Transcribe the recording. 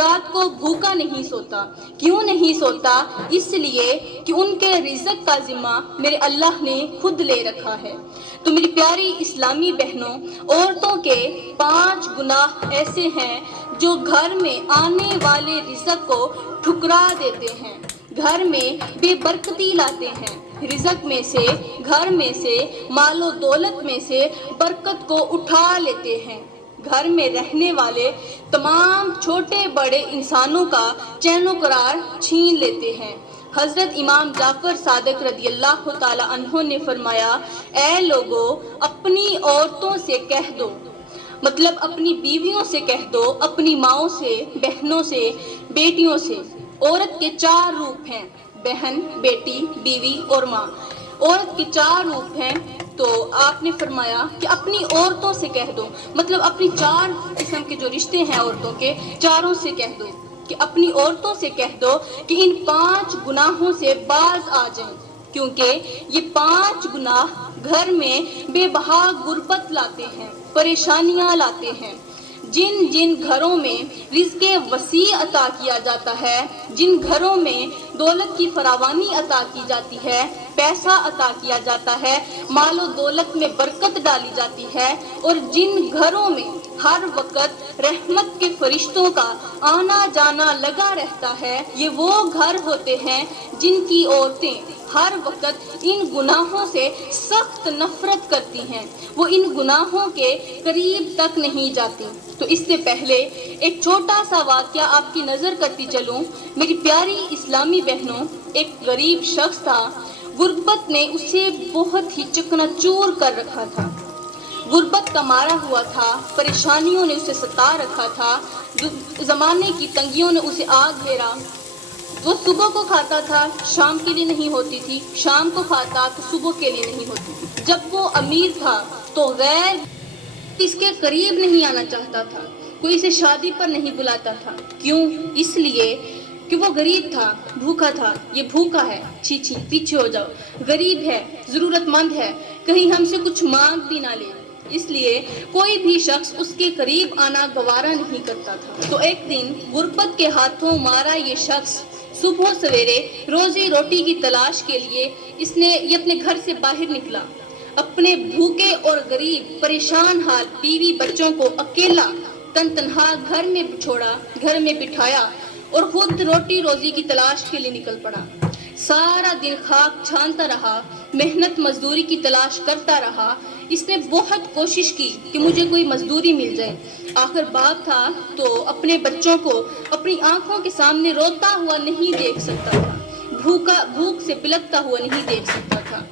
رات کو بھوکا نہیں سوتا۔ کیوں نہیں سوتا؟ اس لیے کہ ان کے رزق کا ذمہ میرے اللہ نے خود لے رکھا ہے۔ تو میری پیاری اسلامی بہنوں، عورتوں کے 5 گناہ ایسے ہیں جو گھر میں آنے والے رزق کو ٹھکرا دیتے ہیں، گھر میں بے برکتی لاتے ہیں، رزق میں سے، گھر میں سے، مال و دولت میں سے برکت کو اٹھا لیتے ہیں، گھر میں رہنے والے تمام چھوٹے بڑے انسانوں کا چین و قرار چھین لیتے ہیں۔ حضرت امام جعفر صادق رضی اللہ تعالی عنہ نے فرمایا، اے لوگو، اپنی عورتوں سے کہہ دو، مطلب اپنی بیویوں سے کہہ دو، اپنی ماؤں سے، بہنوں سے، بیٹیوں سے۔ عورت کے 4 روپ ہیں، بہن، بیٹی، بیوی اور ماں۔ عورت کے 4 روپ ہیں، تو آپ نے فرمایا کہ اپنی عورتوں سے کہہ دو، مطلب اپنی 4 قسم کے جو رشتے ہیں عورتوں کے، چاروں سے کہہ دو، کہ اپنی عورتوں سے کہہ دو کہ ان 5 گناہوں سے باز آ جائیں، کیونکہ یہ 5 گناہ گھر میں بے بہا غربت لاتے ہیں، پریشانیاں لاتے ہیں۔ جن جن گھروں میں رزق وسیع عطا کیا جاتا ہے، جن گھروں میں دولت کی فراوانی عطا کی جاتی ہے، پیسہ عطا کیا جاتا ہے، مال و دولت میں برکت ڈالی جاتی ہے، اور جن گھروں میں ہر وقت رحمت کے فرشتوں کا آنا جانا لگا رہتا ہے، یہ وہ گھر ہوتے ہیں جن کی عورتیں ہر وقت ان گناہوں سے سخت نفرت کرتی ہیں، وہ ان گناہوں کے قریب تک نہیں جاتی۔ تو اس سے پہلے ایک چھوٹا سا واقعہ آپ کی نظر کرتی چلوں۔ میری پیاری اسلامی بہنوں، ایک غریب شخص تھا، غربت نے اسے بہت ہی چکنا چور کر رکھا تھا، غربت کا مارا ہوا تھا، پریشانیوں نے اسے ستا رکھا تھا، زمانے کی تنگیوں نے اسے آ گھیرا۔ وہ صبح کو کھاتا تھا، شام کے لیے نہیں ہوتی تھی، شام کو کھاتا تو صبح کے لیے نہیں ہوتی تھی۔ جب وہ امیر تھا تو غیر اس کے قریب نہیں آنا چاہتا تھا، کوئی اسے شادی پر نہیں بلاتا تھا۔ کیوں؟ اس لیے کہ وہ غریب تھا، بھوکا تھا۔ یہ بھوکا ہے، چھی چھی، پیچھے ہو جاؤ، غریب ہے، ضرورت مند ہے، کہیں ہم سے کچھ مانگ بھی نہ لے، اس لیے کوئی بھی شخص اس کے قریب آنا گوارا نہیں کرتا تھا۔ تو ایک دن غربت کے ہاتھوں مارا یہ شخص صبح سویرے روزی روٹی کی تلاش کے لیے یہ اپنے گھر سے باہر نکلا، اپنے بھوکے اور غریب پریشان حال بیوی بچوں کو اکیلا تن تنہا گھر میں چھوڑا، گھر میں بٹھایا، اور خود روٹی روزی کی تلاش کے لیے نکل پڑا۔ سارا دن خاک چھانتا رہا، محنت مزدوری کی تلاش کرتا رہا۔ اس نے بہت کوشش کی کہ مجھے کوئی مزدوری مل جائے۔ آخر باپ تھا تو اپنے بچوں کو اپنی آنکھوں کے سامنے روتا ہوا نہیں دیکھ سکتا تھا، بھوک سے بلکتا ہوا نہیں دیکھ سکتا تھا۔